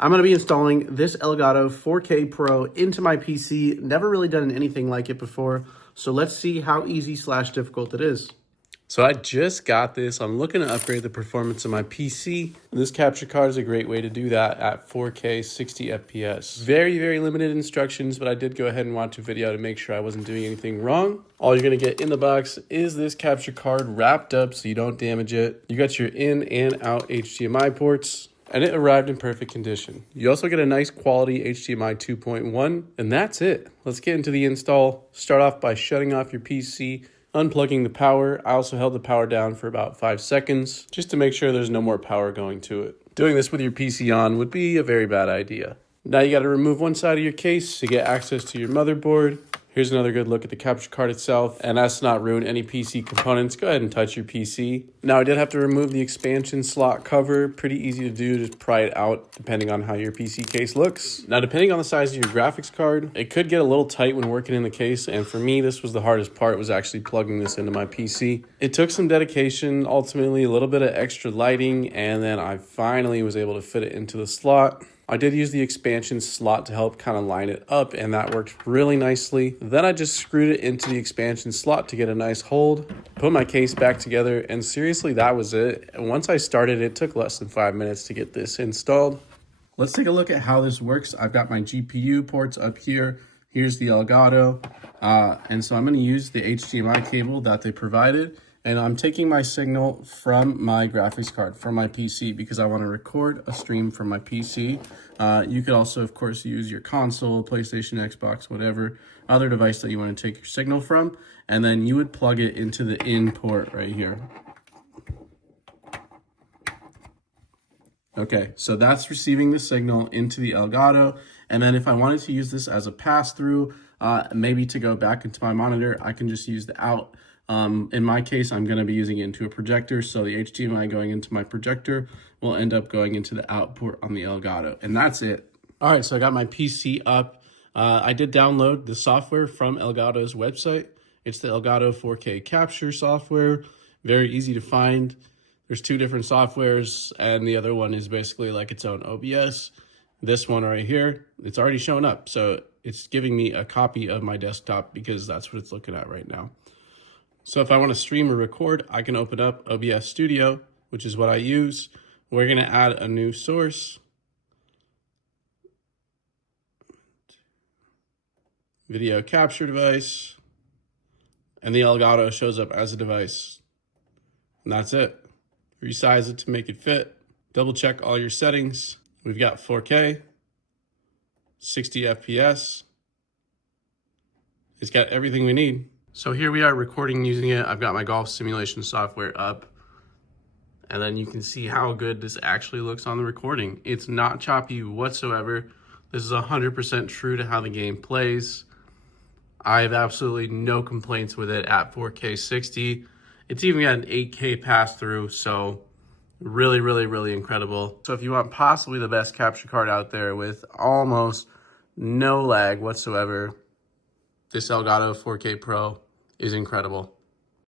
I'm going to be installing this Elgato 4K Pro into my PC. Never really done anything like it before, so let's see how easy / difficult it is. So I just got this. I'm looking to upgrade the performance of my PC. This capture card is a great way to do that at 4K 60 FPS. Very, very limited instructions, but I did go ahead and watch a video to make sure I wasn't doing anything wrong. All you're gonna get in the box is this capture card wrapped up so you don't damage it. You got your in and out HDMI ports, and it arrived in perfect condition. You also get a nice quality HDMI 2.1, and that's it. Let's get into the install. Start off by shutting off your PC, unplugging the power. I also held the power down for about 5 seconds just to make sure there's no more power going to it. Doing this with your PC on would be a very bad idea. Now you got to remove one side of your case to get access to your motherboard. Here's another good look at the capture card itself, and as to not ruin any PC components, go ahead and touch your PC. Now I did have to remove the expansion slot cover. Pretty easy to do, just pry it out depending on how your PC case looks. Now depending on the size of your graphics card, it could get a little tight when working in the case, and for me this was the hardest part, was actually plugging this into my PC. It took some dedication, ultimately a little bit of extra lighting, and then I finally was able to fit it into the slot. I did use the expansion slot to help kind of line it up, and that worked really nicely. Then I just screwed it into the expansion slot to get a nice hold, put my case back together, and seriously, that was it. And once I started, it took less than 5 minutes to get this installed. Let's take a look at how this works. I've got my GPU ports up here. Here's the Elgato. And so I'm going to use the HDMI cable that they provided. And I'm taking my signal from my graphics card, from my PC, because I want to record a stream from my PC. You could also, of course, use your console, PlayStation, Xbox, whatever other device that you want to take your signal from. And then you would plug it into the in port right here. Okay, so that's receiving the signal into the Elgato. And then if I wanted to use this as a pass-through, maybe to go back into my monitor, I can just use the out. In my case, I'm going to be using it into a projector, so the HDMI going into my projector will end up going into the out port on the Elgato, and that's it. All right, so I got my PC up. I did download the software from Elgato's website. It's the Elgato 4K capture software. Very easy to find. There's 2 different softwares, and the other one is basically like its own OBS. This one right here, it's already shown up, so it's giving me a copy of my desktop because that's what it's looking at right now. So if I want to stream or record, I can open up OBS Studio, which is what I use. We're going to add a new source. Video capture device. And the Elgato shows up as a device. And that's it. Resize it to make it fit. Double check all your settings. We've got 4K, 60 FPS. It's got everything we need. So here we are recording using it. I've got my golf simulation software up, and then you can see how good this actually looks on the recording. It's not choppy whatsoever. This is 100% true to how the game plays. I have absolutely no complaints with it at 4K 60. It's even got an 8K pass-through, so really, really, really incredible. So if you want possibly the best capture card out there with almost no lag whatsoever, this Elgato 4K Pro is incredible.